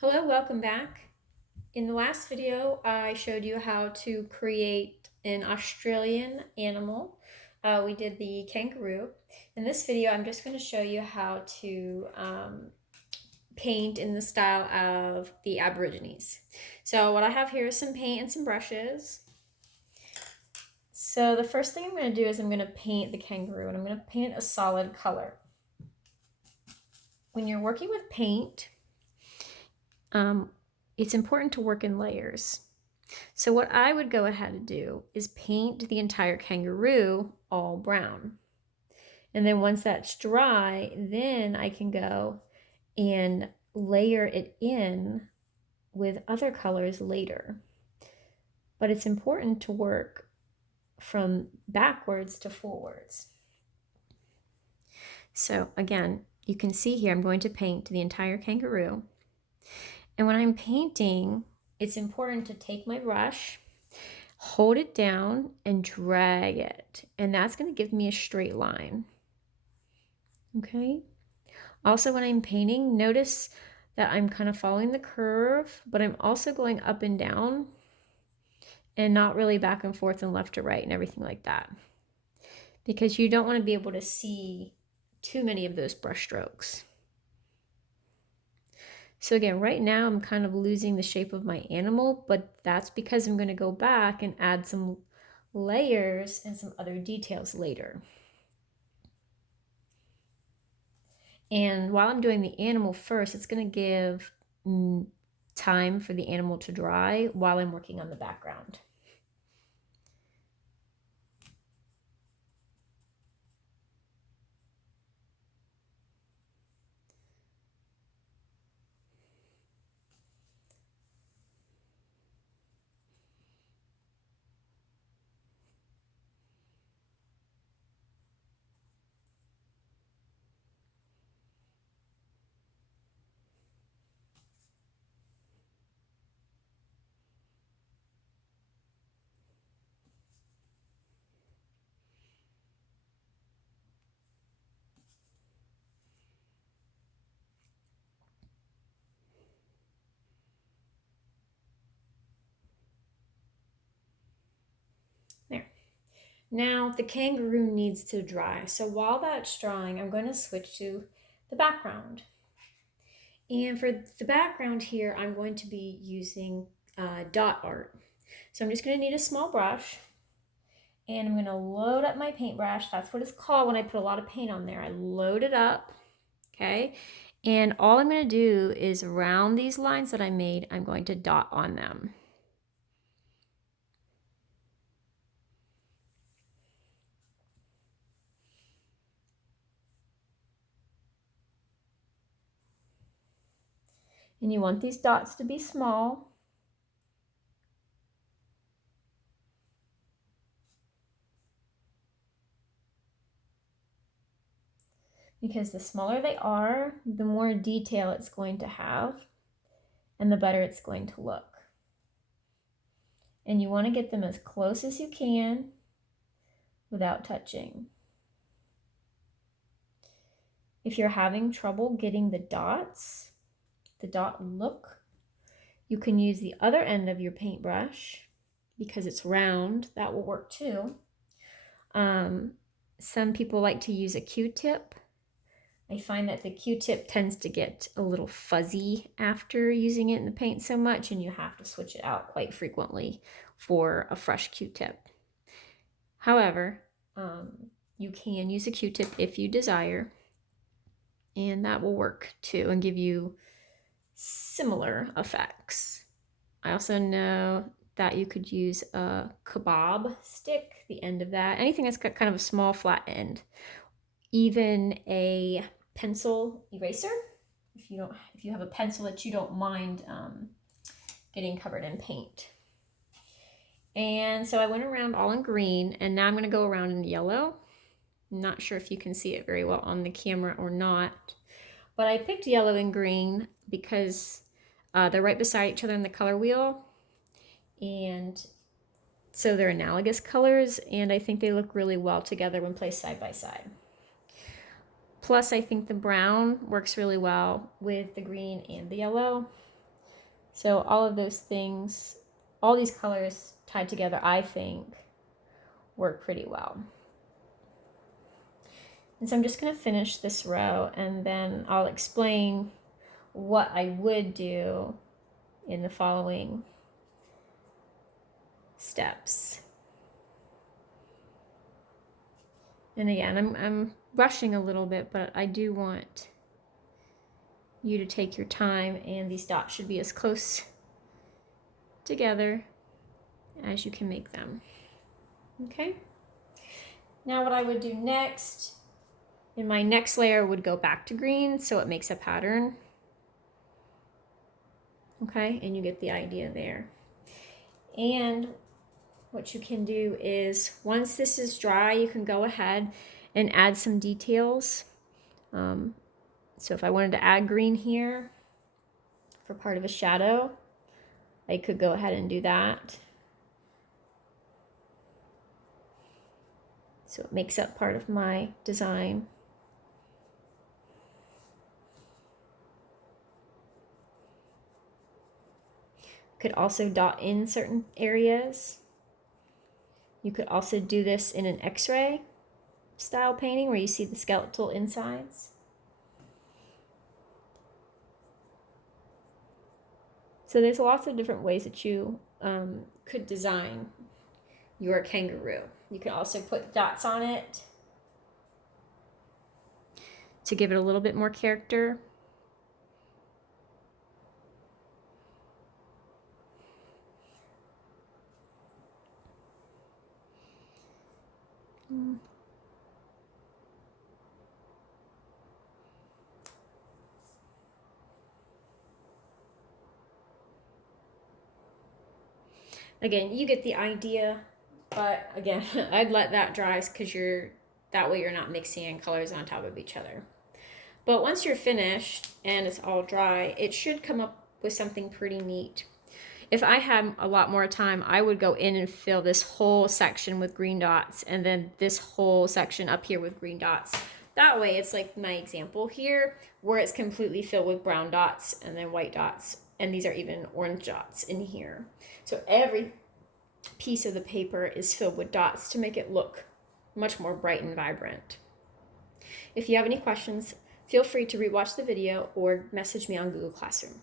Hello, welcome back. In the last video, I showed you how to create an Australian animal. We did the kangaroo. In this video, I'm just going to show you how to paint in the style of the Aborigines. So what I have here is some paint and some brushes. So the first thing I'm going to do is I'm going to paint the kangaroo, and I'm going to paint it a solid color. When you're working with paint, it's important to work in layers. So what I would go ahead and do is paint the entire kangaroo all brown. And then once that's dry, then I can go and layer it in with other colors later. But it's important to work from backwards to forwards. So again, you can see here I'm going to paint the entire kangaroo. And when I'm painting, it's important to take my brush, hold it down, and drag it. And that's going to give me a straight line. Okay. Also, when I'm painting, notice that I'm kind of following the curve, but I'm also going up and down and not really back and forth and left to right and everything like that. Because you don't want to be able to see too many of those brush strokes. So again, right now I'm kind of losing the shape of my animal, but that's because I'm going to go back and add some layers and some other details later. And while I'm doing the animal first, it's going to give time for the animal to dry while I'm working on the background. There. Now the kangaroo needs to dry. So while that's drying, I'm going to switch to the background. And for the background here, I'm going to be using dot art. So I'm just going to need a small brush, and I'm going to load up my paintbrush. That's what it's called when I put a lot of paint on there. I load it up, okay? And all I'm going to do is around these lines that I made, I'm going to dot on them. And you want these dots to be small. Because the smaller they are, the more detail it's going to have and the better it's going to look. And you want to get them as close as you can without touching. If you're having trouble getting the dots, the dot look, you can use the other end of your paintbrush because it's round. That will work too. Some people like to use a Q-tip. I find that the Q-tip tends to get a little fuzzy after using it in the paint so much, and you have to switch it out quite frequently for a fresh Q-tip. However, you can use a Q-tip if you desire, and that will work too and give you similar effects. I also know that you could use a kebab stick, the end of that, anything that's got kind of a small flat end, even a pencil eraser if you have a pencil that you don't mind getting covered in paint. And so I went around all in green, and now I'm going to go around in yellow. I'm not sure if you can see it very well on the camera or not, but I picked yellow and green because they're right beside each other in the color wheel, and so they're analogous colors, and I think they look really well together when placed side by side. Plus, I think the brown works really well with the green and the yellow. So all of those things, all these colors tied together, I think work pretty well. And so I'm just going to finish this row, and then I'll explain what I would do in the following steps. And again, I'm rushing a little bit, but I do want you to take your time, and these dots should be as close together as you can make them. Okay? Now what I would do next, in my next layer, would go back to green so it makes a pattern. Okay, and you get the idea there. And what you can do is, once this is dry, you can go ahead and add some details. So if I wanted to add green here for part of a shadow, I could go ahead and do that. So it makes up part of my design. Could also dot in certain areas. You could also do this in an X-ray style painting where you see the skeletal insides. So there's lots of different ways that you could design your kangaroo. You can also put dots on it to give it a little bit more character. Again, you get the idea, but again, I'd let that dry because that way you're not mixing in colors on top of each other. But once you're finished and it's all dry, it should come up with something pretty neat. If I had a lot more time, I would go in and fill this whole section with green dots, and then this whole section up here with green dots. That way it's like my example here, where it's completely filled with brown dots and then white dots, and these are even orange dots in here. So every piece of the paper is filled with dots to make it look much more bright and vibrant. If you have any questions, feel free to rewatch the video or message me on Google Classroom.